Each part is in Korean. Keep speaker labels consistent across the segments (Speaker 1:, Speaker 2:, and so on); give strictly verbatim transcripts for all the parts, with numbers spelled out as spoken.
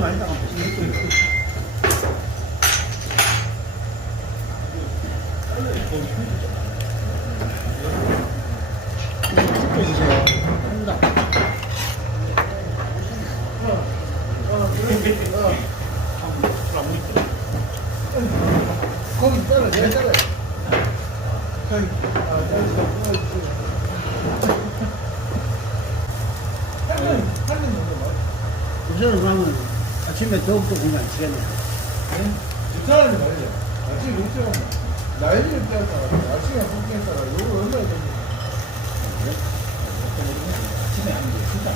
Speaker 1: 많이 나가면 거기 잘라, 내가 잘라. 거기, 아, 잘라. 우선은 그러면 아침에 더욱더 공부 안 치겠네.
Speaker 2: 유타라는 말이야. 아침에 유타라는 나이를 떼었다가 아침에 복귀했다가 요거 얼마나 됩니까?
Speaker 1: 아침에 하는 게 진짜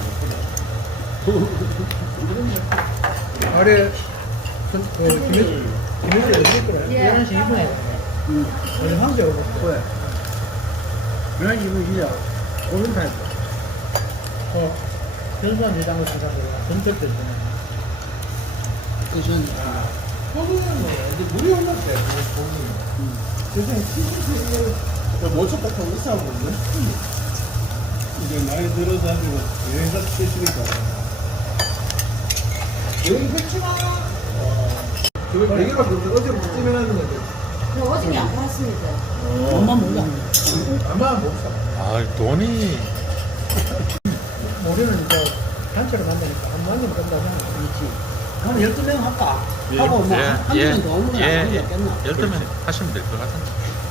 Speaker 1: 안 좋거든.
Speaker 2: 아래 그 김혜수 김혜수 어디 있더라? 열한 시 이 분에
Speaker 1: 응.
Speaker 2: 어제 황제 오고
Speaker 1: 왜? 열한 시 이 분 진짜 오른 타입.
Speaker 2: 어 현수한 회장을 찾아서 전철 때
Speaker 1: 그전
Speaker 2: 거기는 뭐 이제 물이 흘렀대 거기 세상에 티셔츠 모처 같은 거 있어 보는데 이제 많이 들어가지고 여행사 쓰시니까 여기 했지만 저 얘기가 어제 못 찌면하는 건데
Speaker 3: 어저께 안 팔았습니다.
Speaker 1: 엄마 몰라.
Speaker 2: 아마 못 사.
Speaker 4: 아, 돈이
Speaker 2: 우리는 이제 단체로 만드니까 한 만원 된다고
Speaker 1: 그렇지. 그럼 열두 명 할까?
Speaker 4: 예,
Speaker 1: 하고 뭐
Speaker 4: 예,
Speaker 1: 한
Speaker 4: 예,
Speaker 1: 명은 더 오는 거
Speaker 4: 예,
Speaker 1: 아니지
Speaker 4: 예.
Speaker 1: 않겠나?
Speaker 4: 열두 명 하시면 될 것 같은데.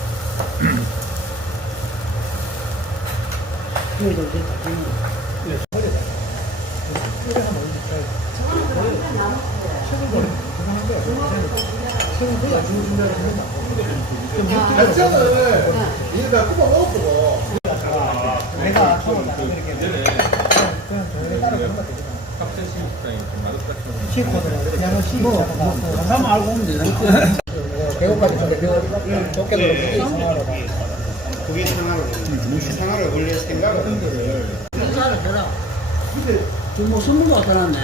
Speaker 1: 그래도 이제 다 되는 거.
Speaker 2: 예, 허리다. 이래 하면 어디 책을 보내. 그만한데. 책은 거의 안 주는 데를 한다. 단체는 이게 다 꾸벅 먹었고. 내가 처음에 이렇게 그냥 저희를 따라간다 되잖아.
Speaker 4: 학생 신입장이 좀 맞았다.
Speaker 2: 시코드로 그냥 시코
Speaker 1: 가만 알고 오면 되나?
Speaker 2: 배고까지 근데 배고 좋게 놀고 상하로
Speaker 5: 그게 상하로 상하로 원래 생각을
Speaker 1: 인사를 해라. 지금 뭐 선물도 갖다 놨네.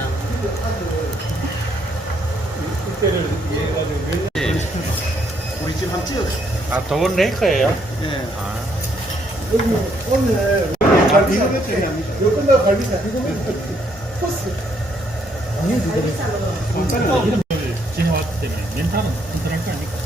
Speaker 2: 그때를 이해해가지고
Speaker 5: 우리 집 한 찍어.
Speaker 4: 아, 돈 낼 거예요?
Speaker 5: 예.
Speaker 4: 아,
Speaker 2: 여기 오늘 갈비사 이거 끝나고 갈비사 이거 포스 아니 이거
Speaker 4: 지나왔기 때문에 멘탈은 튼튼할 거 아닙니까?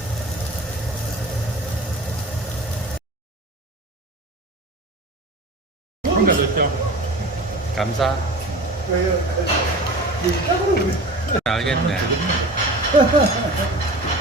Speaker 4: 감사. 알겠네.